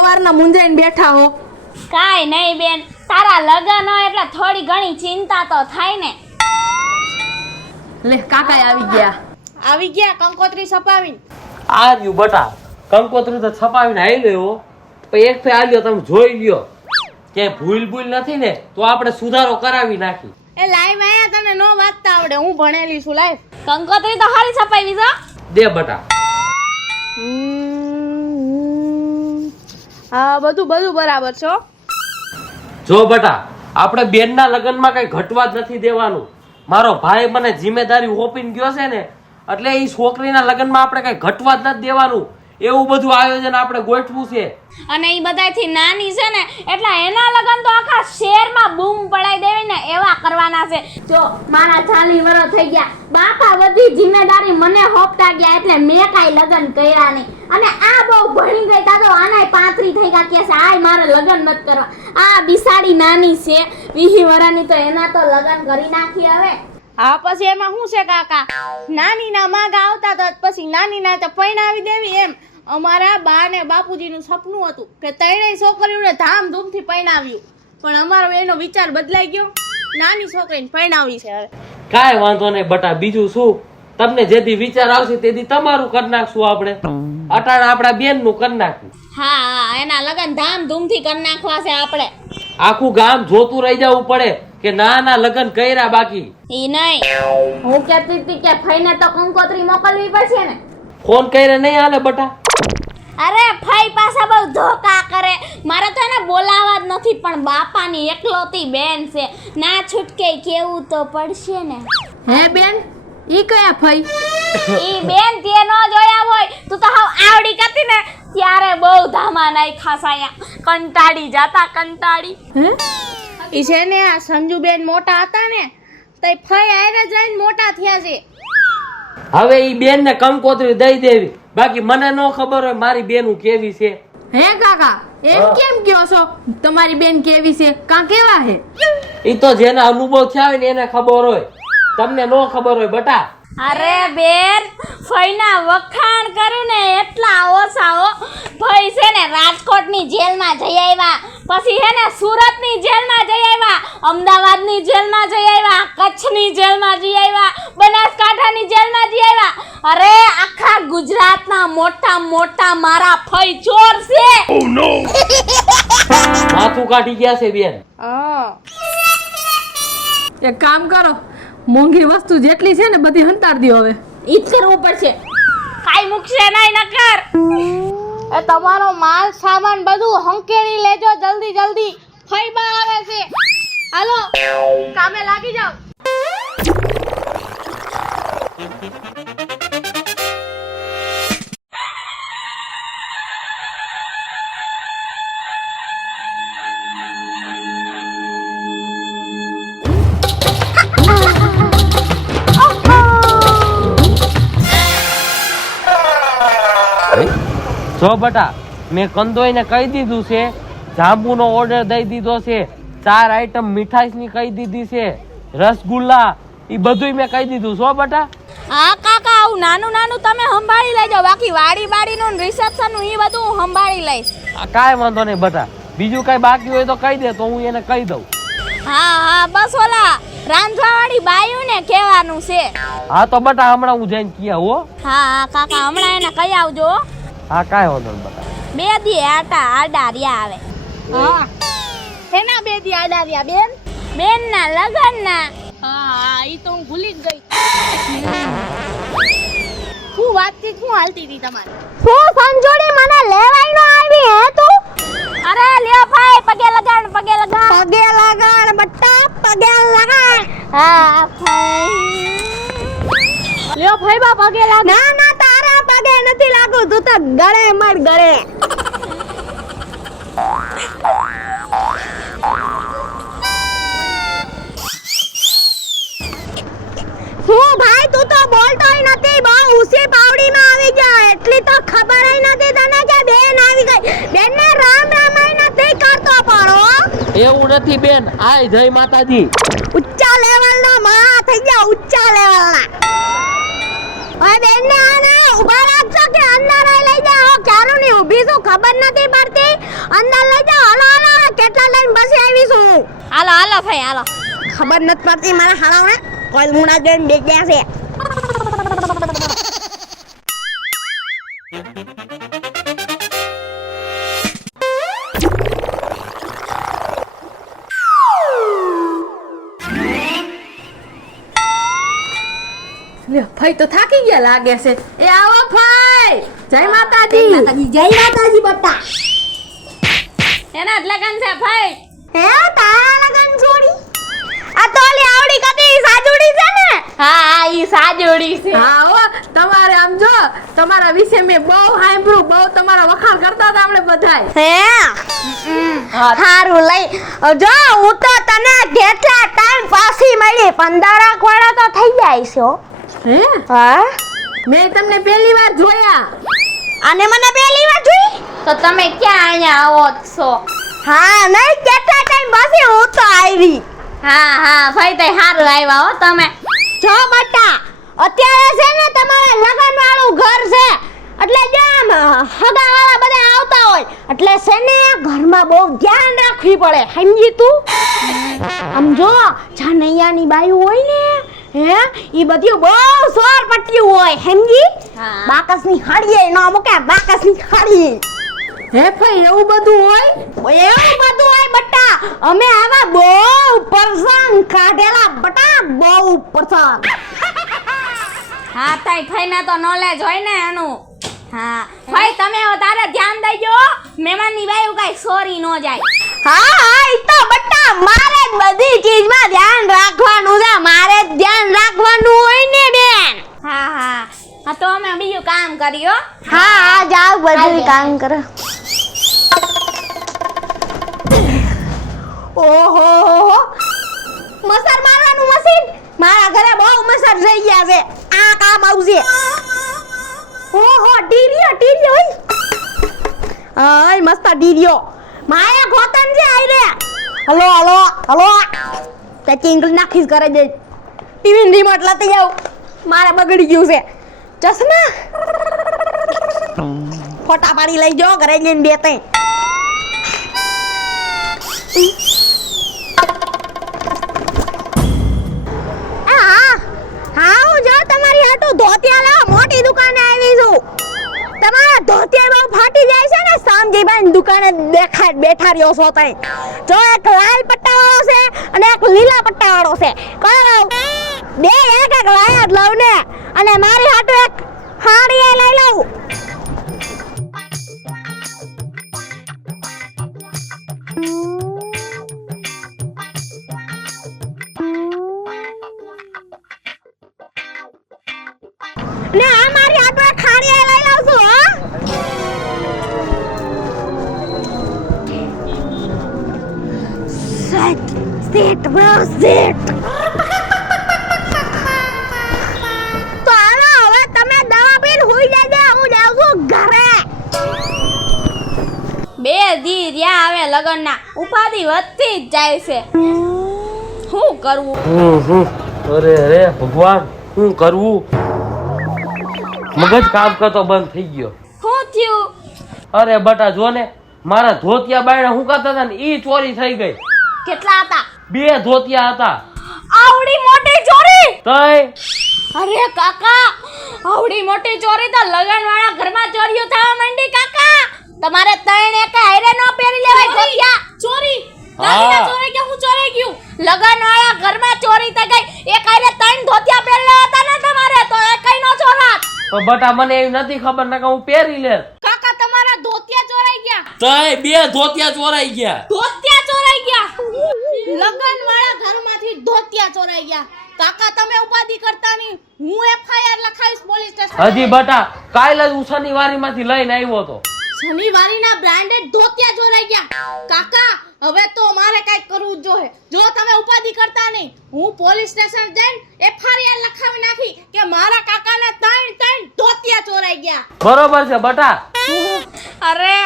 હવારના મુંજાઈને બેઠા હો? કાઈ નહીં બેન, તારા લગન હોય એટલે થોડી ઘણી ચિંતા તો થાય ને. લે કાકા આવી ગયા કંકોત્રી છપાવીને. આ રહ્યું બટા, કંકોત્રી તો છપાવીને આવી લ્યો, પણ એક ફે આલ્યો તમે જોઈ લ્યો કે ભૂલ નથી ને તો આપણે સુધારો કરાવી નાખી. એ લાઈવ આયા તને નો વાંચતા આવડે, હું ભણેલી છું લાઈવ. કંકોત્રી તો હારી છપાવી છો. દે બટા. હા બધું બરાબર છો. જો બટા, આપણે બેનના લગ્નમાં કઈ ઘટવા જ નથી દેવાનું. મારો ભાઈ મને જિમ્મેદારી ઓપીને ગયો છે ને, એટલે એ છોકરીના લગ્નમાં આપણે કઈ ઘટવા જ નથી દેવાનું. એવું બધું આયોજન આપણે ગોઠવું છે. અને ઈ બધાયથી નાની છે ને એટલે એના લગન તો આખા શહેરમાં બૂમ પડાઈ દેવી ને એવા કરવાના છે. જો મારા 40 વર્ષ થઈ ગયા, બાપા બધી જિમ્મેદારી મને હોપતા ગયા એટલે મેં કાઈ લગન કર્યા નહીં. અને આ બહુ ભણી ગઈ તા તો આનાય 35 થઈ ગયા કે છે આય મારે લગન નથી કરવા. આ બિસાડી નાની છે 20 વર્ષની, તો એના તો લગન કરી નાખી હવે. હા પછી એમાં શું છે કાકા, નાની ના માગ આવતા તો પછી નાની ના તો પૈણાવી દેવી એમ. અમારા બા ને બાપુજીનું સપનું હતું કે ત્રણેય છોકરીઓને ધામધૂમથી પૈણાવ્યું, પણ અમારો એનો વિચાર બદલાઈ ગયો, નાની છોકરીને પૈણાવી છે હવે. કાંઈ વાંધો નહીં બટા, બીજું શું, તમને જેથી વિચાર આવશે તેથી તમારું કરી નાખશું આપણે. અટાણે આપણા બેનનું કરી નાખ્યું. હા એના લગન ધામધૂમથી કરી નાખવા છે આપણે. આખું ગામ જોતું રહી જવું પડે કે ના લગન કર્યા બાકી. ઈ નહીં, હું કહેતી હતી કે ફઈને તો કંકોત્રી મોકલવી પડશે ને. ફોન કરીને નહીં હાલે બટા. અરે ફઈ પાછા બહુ ધોકા કરે, મારે તો એને બોલાવા જ નથી, પણ બાપાની એકલોતી બેન છે, ના છૂટકે કેવું તો પડશે ને. હે બેન, ઈ કયા ફઈ? ઈ બેન તે નો જોયા હોય, તું તો હાવ આવડી કરતી ને ત્યારે બહુ ધામા નાઈ ખાસાયા, કંટાળી જાતા કંટાળી. હે ઈ છે ને આ સંજુબેન મોટા હતા ને તઈ ફઈ આયરે જઈને મોટા થયા છે. હવે ઈ બેન ને કંકોત્રી દઈ દેવી, બાકી મને ન ખબર હોય મારી બેનું કેવી છે. હે કાકા, એમ કેમ કયો છો? તમારી બેન કેવી છે? કાં કેવા હે? ઈ તો જેના અનુભવ થયા હોય ને એને ખબર હોય, તમને ન ખબર હોય બટા. અરે બેન, ફઈના વખાણ કરું ને એટલા ઓછા હો. ફઈ છે ને રાજકોટની જેલમાં જઈ આવ્યા, પછી હે ને સુરતની જેલમાં જઈ આવ્યા, અમદાવાદની જેલમાં જઈ આવ્યા, કચ્છની જેલમાં જઈ આવ્યા, બનાસકાંઠાની જેલમાં જઈ આવ્યા. અરે આખા ગુજરાતના મોટા મારા ફઈ ચોર છે. ઓ નો, માથું કાઢી ગયા છે બેન. એક કામ કરો, મોંઘી વસ્તુ જેટલી છે ને બધી હંતાડ દો હવે. ઈ જ કરવું પડશે, કાઈ મૂકશે નહીં નકર. એ તમારો માલ સામાન બધું હંકેડી લેજો જલ્દી, ફઈબા આવે છે. હાલો કામે લાગી જાઓ. જો બટા, મેં કંદોઈને કહી દીધું છે, જાંબુનો ઓર્ડર દઈ દીધો છે, 4 આઈટમ મીઠાઈની કહી દીધી છે, રસગુલ્લા ઈ બધુંય મેં કહી દીધું છો બટા. હા કાકા, આવું નાનું તમે સંભાળી લેજો, બાકી વાડીનું રિસેપ્શનનું ઈ બધું હું સંભાળી લઈશ. કાંઈ વાંધો નહીં બટા, બીજું કઈ બાકી હોય તો કહી દે તો હું એને કહી દઉં. હા બસ ઓલા રાંધવાવાળી બાયું ને કહેવાનું છે. હા તો બટા હમણાં હું જઈને કહ્યા હો. હા કાકા, હમણાં એને કહી આવજો. હા કાંઈ વાંધો નહીં બટા. 2 દી આડા રહ્યા આવે. હા એના 2 દી આડા રહ્યા બેન? બેનના લગનના. હા ઈ તો હું ભૂલી જ ગઈ. શું વાતચીત શું હાલતી હતી તમારી? શું સંજોડી મને લેવાય નો આવી હે તું? અરે લ્યો ભાઈ, પગે લગાડ બટ્ટા, પગે લગાડ. હા ભાઈ, લ્યો ફઈબા પગે લાગ. ના તારા પગે નથી લાગુ, તું તો ગળે મર ગળે. હું ભાઈ, તું તો બોલતોય નથી, બહુ ઊંચી પાવડીમાં આવી ગયા, એટલી તો ખબર નથી તને કે બેન આવી ગઈ. બેનને રામ નથી કરતો પડો. એવું નથી બેન, આય જય માતાજી. ઊંચા લેવલનો માં થઈ ગયા, ઊંચા લેવલના. ઓય બેનને આને ઊભા રાખજો કે અંદર લઈ જાઓ. ક્યારું ની ઊભી છું ખબર નથી પડતી. અંદર લઈ જાઓ. હાલો હાલો કેટલા ટાઈમ પછી આવીશું. હાલો હાલો ભાઈ હાલો. ખબર નથી પડતી મારા હાડાઓને કોઈ મુણા જોઈને બેગ્યા છે. લ્યો ભાઈ તો થાકી ગયા લાગે છે. એ આવો ભાઈ. જય માતાજી. જય માતાજી બટા. એના જ લગન છે ભાઈ. હે તારા લગન છોડી આ તો ઓલી આવડી કતી સાજુડી છે ને. હા ઈ સાજોડી છે. હા હો તમારે આમ જો તમારા વિશે મેં બહુ સાંભળ્યું, બહુ તમારા વખાણ કરતા હતા આપણે બધાય. હે હારું લઈ જો હું તો તને કેટલા ટાઈમ પાછી મળી 15 અઠવાડિયા તો થઈ જાય છે હો. હે હા મેં તમને પહેલી વાર જોયા. અને મને પહેલી વાર જોઈ. તો તમે ક્યાં અહીંયા આવો છો? હા નહીં કેટલા ટાઈમ પછી હું તો આવી. હા હા ભાઈ તો હારું આવ્યા હો તમે. જો બટા અત્યારે છે ને તમારે લગન વાળું ઘર છે એટલે જામ હગા વાળા બધા આવતા હોય એટલે છે ને ઘરમાં બહુ ધ્યાન રાખવી પડે સમજી તું. આમ જો જાનૈયાની બાયું હોય ને હે ઈ બધી બહુ સોર પટ્ટી હોય સમજી. હા. બાકસની હાડીએ ન મૂકે બાકસની હાડીએ. હે ભાઈ એવું બધું હોય? એવું બધું હોય બટા. અમે આવા બહુ પરસંગ કાઢેલા બટા બહુ પરસંગ. હા તાઈ ભાઈને તો નોલેજ હોય ને એનું. હા ભાઈ તમે તારે ધ્યાન દેજો મહેમાનની બાયું કાઈ સોરી ન જાય. હા હા ઈ તો બટા મારે જ બધી ચીજમાં ધ્યાન રાખવાનું છે. મારે જ ધ્યાન રાખવાનું હોય ને બેન. હા હા હા તો અમે બીજું કામ કર્યો. હા હા જાવ બધું કામ કરો. ઓહો મસર મારવાનું મશીન મારા ઘરે બહુ મસર થઈ ગયા છે. આ કામ આવશે. ઓહો ટીરિયો ઓય આય મસ્ત ટીરિયો માયા ગોતન છે આઈ રે. હલો હલો હલો તે ચિંગલ નાખીશ કરે દે. ટીવી રિમોટ લાતી જાવ મારે બગડી ગયું છે. ચશ્મા ફોટા પાડી લઈ જાઓ ઘરે જઈને બે ત્રણ. તમારી હાટુ ધોતિયા લેવા મોટી દુકાને આવી છું. તમારા ધોતિયા બહુ ફાટી જાય છે ને સામજીભાઈ દુકાને દેખાય બેઠા રહ્યો છો તઈ. જો એક લાલ પટ્ટા વાળો છે અને એક લીલા પટ્ટા વાળો છે. કયો બે એક એક લાયા જ લઉં ને અને મારી હાટુ એક હાડી લઈ લઉં. ને આ મારી હાટુ એક હાડી લઈ લઉં છું હો. Set bro set. તો હાલો હવે તમે દવા પીને હોઈ જજો હું જાઉં છું ઘરે. બે દી રહ્યા આવે લગનના ઉપાધિ વધતી જ જાય છે. શું કરવું? અરે અરે ભગવાન શું કરવું? મગજ કામ કરતો બંધ થઈ ગયો. શું થયું? અરે બટા જો ને મારા ધોતિયા બાયણા હું કરતા હતા ને ઈ ચોરી થઈ ગઈ. કેટલા હતા? 2 ધોતિયા હતા. આવડી મોટી ચોરી? તઈ અરે કાકા આવડી મોટી ચોરી તો લગન વાળા ઘરમાં ચોરીઓ થવા માંડી કાકા. તમારે ત્રણ એક હારે ન પહેરી લેવાય ધોતિયા. ચોરી હા. ચોરી કે હું ચોરી ગયું? લગન વાળા ઘરમાં ચોરી થઈ ગઈ. એક હારે ત્રણ ધોતિયા પહેરેલા હતા ને તમારે તો એકઈ નો ચોરાત. પણ બટા મને એવી નથી ખબર ને કે હું પહેરી લે. કાકા તમારા ધોતિયા ચોરાઈ ગયા. તઈ 2 ધોતિયા ચોરાઈ ગયા. ધોતિયા ચોરાઈ ગયા. લગન વાળા ઘરમાંથી ધોતિયા ચોરાઈ ગયા. કાકા તમે ઉપાધિ કરતા નહીં. હું એફઆઈઆર લખાવીશ પોલીસ સ્ટેશન. હજી બટા કાલ જ હું શનિવારીમાંથી લઈને આવ્યો હતો. શનિવારીના બ્રાન્ડેડ ધોતિયા ચોરાઈ ગયા. કાકા હવે તો મારે કઈક કરવું જ જોઈએ. જો તમે ઉપાધિ કરતા નહીં હું પોલીસ સ્ટેશન જઈને એફઆઈઆર લખાવી નાખી કે મારા કાકાને ત્રણ ધોતિયા ચોરાઈ ગયા. બરોબર છે બટા. અરે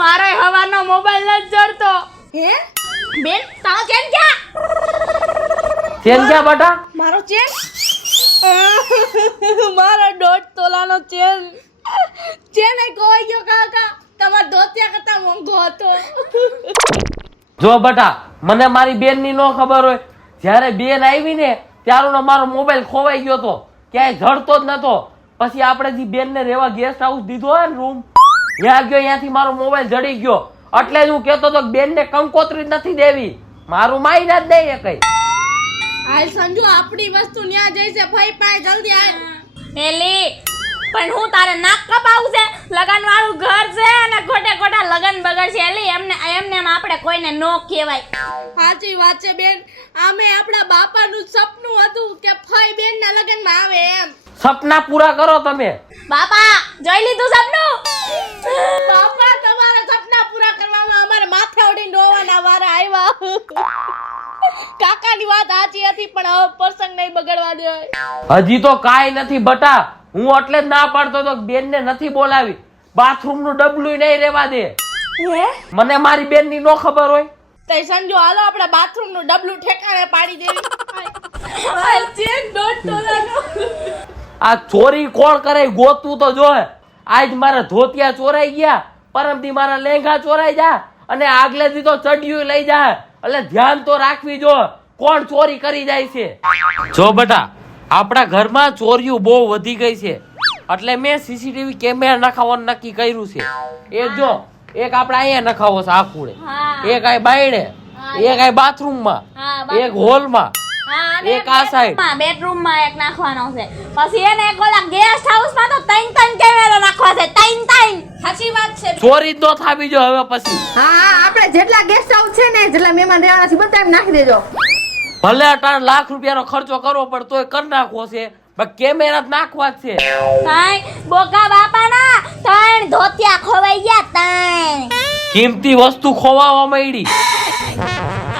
મારે હવાનો મોબાઈલ ન જડતો. હે બેન તારો ચેન ક્યાં? ચેન ક્યાં બટા? મારો ચેન મારો 1.5 તોલાનો ચેન ખોવાઈ ગયો કાકા. તમારા ધોતિયા કરતા મોંઘો હતો. જો બટા મને મારી બેન ની નો ખબર હોય, જ્યારે બેન આવી ને ત્યારનો મારો મોબાઈલ ખોવાઈ ગયો તો, ક્યાંય જડતો જ નતો. પછી આપણે જે બેન ને રેવા ગેસ્ટ હાઉસ દીધો હોય ને રૂમ, ત્યાં ગયો, ત્યાંથી મારો મોબાઈલ જડી ગયો. એટલે જ હું કેતો તો બેન ને કંકોત્રી નથી દેવી, મારું માઈ ના જ દે કઈ. હાલ સંજુ આપણી વસ્તુ ન્યા જઈશે ભાઈ પાસે જલ્દી હાલ. એલી પણ હું તારે નાક કપાવું છે? લગન વાળું ઘર છે અને ખોટે ખોટા લગન બગડશે. એલી એમને એમ આપણે કોઈને નો કહેવાય. સાચી વાત છે બેન. આમે આપણા બાપાનું સપનું હતું કે ફઈ બેન ના લગનમાં આવે એમ. સપના પૂરા કરો તમે. બાપા જોઈ લીધું સપનું? બાપા તમારા સપના પૂરા કરવામાં અમારે માથે ઓડીને રોવાના વારા આવ્યા. કાકાની વાત સાચી હતી પણ હવે પ્રસંગ નહીં બગડવા દે. હજી તો કાઈ નથી બટા, હું એટલે જ ના પાડતો તો બેન ને નથી બોલાવી. બાથરૂમ નું ડબલું નહીં રેવા દે. મને મારી બેન ની નો ખબર હોય. તઈ સંજુ હાલો આપણે બાથરૂમ નું ડબલું ઠેકાણે પાડી દેવી. હાલ ચેક ડોટ ટોલાનો. આ ચોરી કોણ કરે ગોતું તો જો. આજ મારા ધોતિયા ચોરાઈ ગયા, પરમથી મારા લેંઘા ચોરાઈ જા, અને આગલે દી તો ચડિયું લઈ જાય. એટલે ધ્યાન તો રાખવી જો કોણ ચોરી કરી જાય છે. જો બટા આપણા ઘરમાં ચોરીઓ બહુ વધી ગઈ છે, એટલે મેં સીસીટીવી કેમેરા નખાવવાનું નક્કી કર્યું છે. એક જો એક આપણે અહીંયા નખાવો છે આ ખૂણે, એક આ બાયણે, એક આ બાથરૂમમાં, એક હોલમાં, એક આ સાઈડ બેડરૂમમાં એક નાખવાનો છે. પછી એને એક ઓલા ગેસ્ટ હાઉસમાં તો 3 કેમેરા નાખવા છે. 3. સાચી વાત છે. ચોરી જ ન થાવી જો હવે પછી. હા આપણે જેટલા ગેસ્ટ હાઉસ છે ને, જેટલા મહેમાન રહેવાના છે બધા એમ નાખી દેજો. ભલે અટાણ લાખ રૂપિયાનો ખર્ચો કરવો પડે તોય કરી નાખવો છે, પણ કેમેરા જ નાખવા જ છે. તાઈ બોકા બાપાના 3 ધોતિયા ખોવાઈ ગયા. 3 કિંમતી વસ્તુ ખોવાવા માંડી.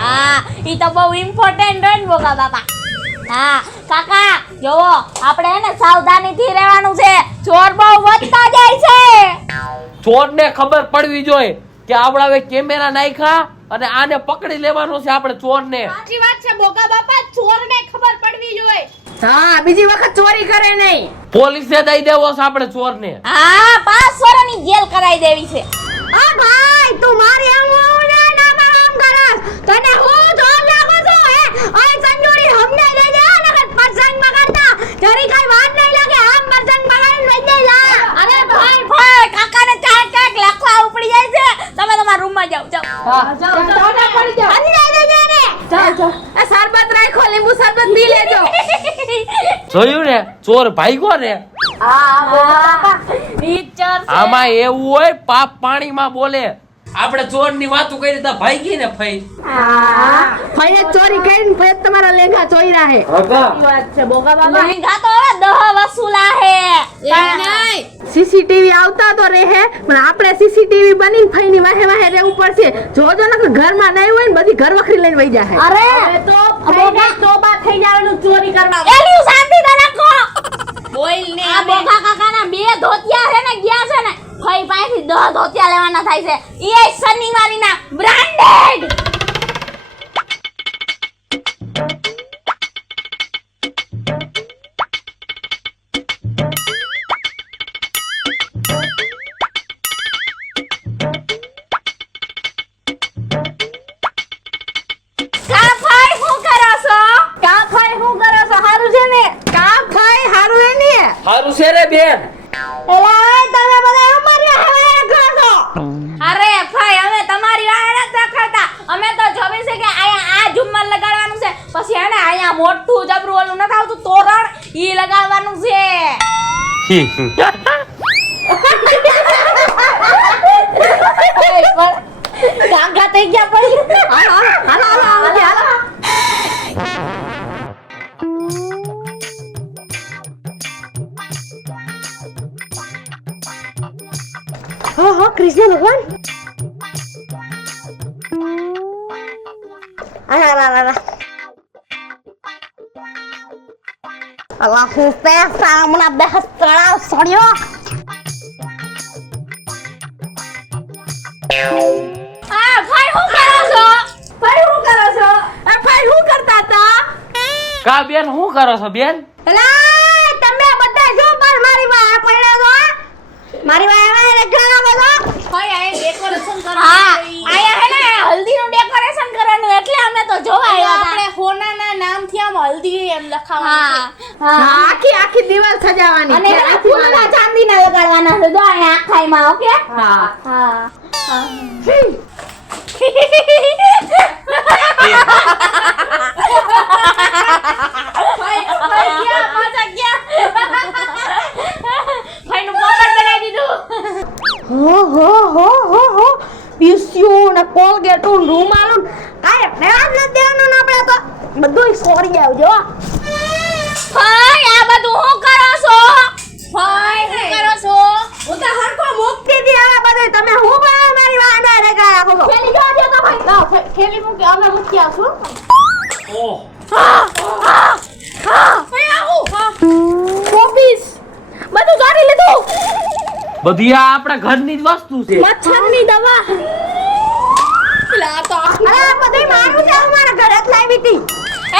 હા ઈ તો બહુ ઇમ્પોર્ટન્ટ હોય ને બોકા બાપા. હા કાકા જોવો આપણે એને સાવધાનીથી રહેવાનું છે. ચોર બહુ વધતા જાય છે. ચોરને ખબર પડવી જોઈએ કે આપણે હવે કેમેરા નાખ્યા અને આને પકડી લેવાનો છે આપણે ચોરને. સાચી વાત છે બોગા બાપા. ચોરને ખબર પડવી જોઈએ. હા બીજી વખત ચોરી કરે નહીં. પોલીસને દઈ દેવો છે આપણે ચોરને. હા 5 વર્ષની જેલ કરાવી દેવી છે. ઓ ભાઈ તું મારી આમ ના આમ કરસ તને હું જોર લાગો છું હે. ઓય સંજોરી હમને લઈ જા નકર પ્રસંગ બગાડતા જરી કઈ વાત નહીં લાગે. આમ પ્રસંગ બગાડીને લઈ દે જા. અરે ભાઈ કાકાને ચાક લખવા ઉપડી જાય છે. તમે તમારા રૂમમાં જાઓ. પડી જાઓ. અંદર લઈ જજો ને. જાઓ. આ શરબત રાખો, લીંબુ શરબત પી લેજો. જોયું ને ચોર ભાગ્યો ને. આમાં એવું હોય પાપ પાણીમાં બોલે. આપણે ચોરની વાતો કરી તો ભાગી ને ફઈ. ફઈને ચોરી કરીને ફઈ તમારા લેંઘા ચોર્યા હે. વાત છે બોગા બાપા. મહેંગા તો હવે 10 વસૂલા હે. સીસીટીવી આવતા તો રહે, પણ આપણે સીસીટીવી બનીને ફઈની વાહે વાહે રહેવું પડશે. જોજો નકર ઘરમાં નહીં હોય ને બધી ઘર વખરી લઈને વઈ જાહે. અરે તો ફઈને તોબા થઈ જવાનું ચોરી કરવા. એલી શાંતિ દે રાખો. બોલ ને આ બોગા કાકાના 2 ધોતિયા છે ને ગયા છે ને, ફઈ પાસેથી 10 ધોતિયા લેવાના થાય છે. ઈ શનિવારીના બ્રાન્ડેડ. હારું છે રે બેન. એલા તમે બધા અમારી હવાએ કરો છો. અરે ભાઈ હવે તમારી વાળા નથી દેખાતા. અમે તો જોવી છે કે આયા આ ઝુમ્મર લગાડવાનું છે, પછી એને આયા મોટું જબરું ઓલું નથી આવતું તોરણ, ઈ લગાડવાનું છે. ગાંગા થઈ ગયા પડી. હાલો. હો કૃષ્ણ ભગવાન. અલા હું પૈસા હમણાં બેહસ તળાવ સડ્યો. આ ભાઈ શું કરો છો? ફઈ શું કરો છો? આ ફઈ શું કરતા હતા? કા બેન શું કરો છો બેન? એલા તમે બધા જો પર મારી વાહ પડ્યા છો. મારી વાહ આવે રે ઘણા બધો. ભાઈ એમ લખાવાનું છે. હા હા, આખી આખી દિવાલ સજાવવાની અને છે, પેલા આખી ફૂલના દિવાલ. ચાંદીના લગાડવાના છે જો અહીંયા આખાઈમાં ઓકે હા હા હો પિસ્યું ને કોલગેટું રૂમાલું કાંઈ રહેવા જ નથી દેવાનું ને આપણે તો બધુંય સોરી આવજો ભાઈ આ બધું હું કરો છો ભાઈ હું કરો છો હું તો હરખો મુક્તિ દી હવે બધું તમે હું બનાવો મારી વાંડે રેગા રાખો છો પેલી જોવા દો તો ભાઈ ના, થેલી મૂકી અમે મૂકી આવશું. ઓહ ઓફિસ બધું કાઢી લીધું. બધી આ આપણા ઘરની જ વસ્તુ છે મચ્છરની દવા. પેલા આ તો આખી અરે આ બધુંય મારું છે હું મારા ઘરે જ લાવી હતી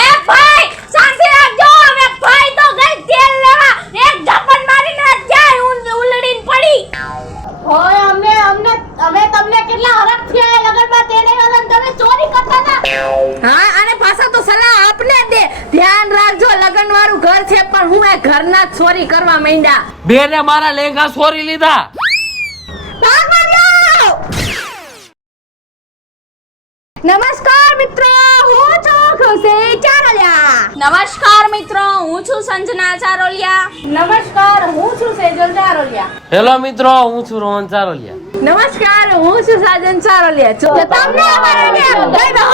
એ ભાઈ શાંતિ રાખજો હવે ભાઈ તો ગઈ તેલ લેવા એક ઝપટ મારીને જાય ઉલડીને પડી હોય અમે તમને કેટલા હરખ થયા લગનમાં તેને વાળા તમે ચોરી કરતા હતા. હા અને પાછા તો સલાહ આપને દે ધ્યાન રાખજો લગન વાળું ઘર છે પણ હું એ ઘરના જ ચોરી કરવા માંડ્યા બેને મારા લેંગા ચોરી લીધા ભાગવા જાઓ નમસ્કાર મિત્રો હું છું ખુશી ચારલિયા નમસ્કાર મિત્રો હું છું સંજના ચારોલિયા નમસ્કાર હું છું સેજલ ચારોલિયા. હેલો મિત્રો હું છું રોહન ચારોલિયા નમસ્કાર હું છું સાજન ચારોલિયા તમને અમારા ને ગઈ બહુ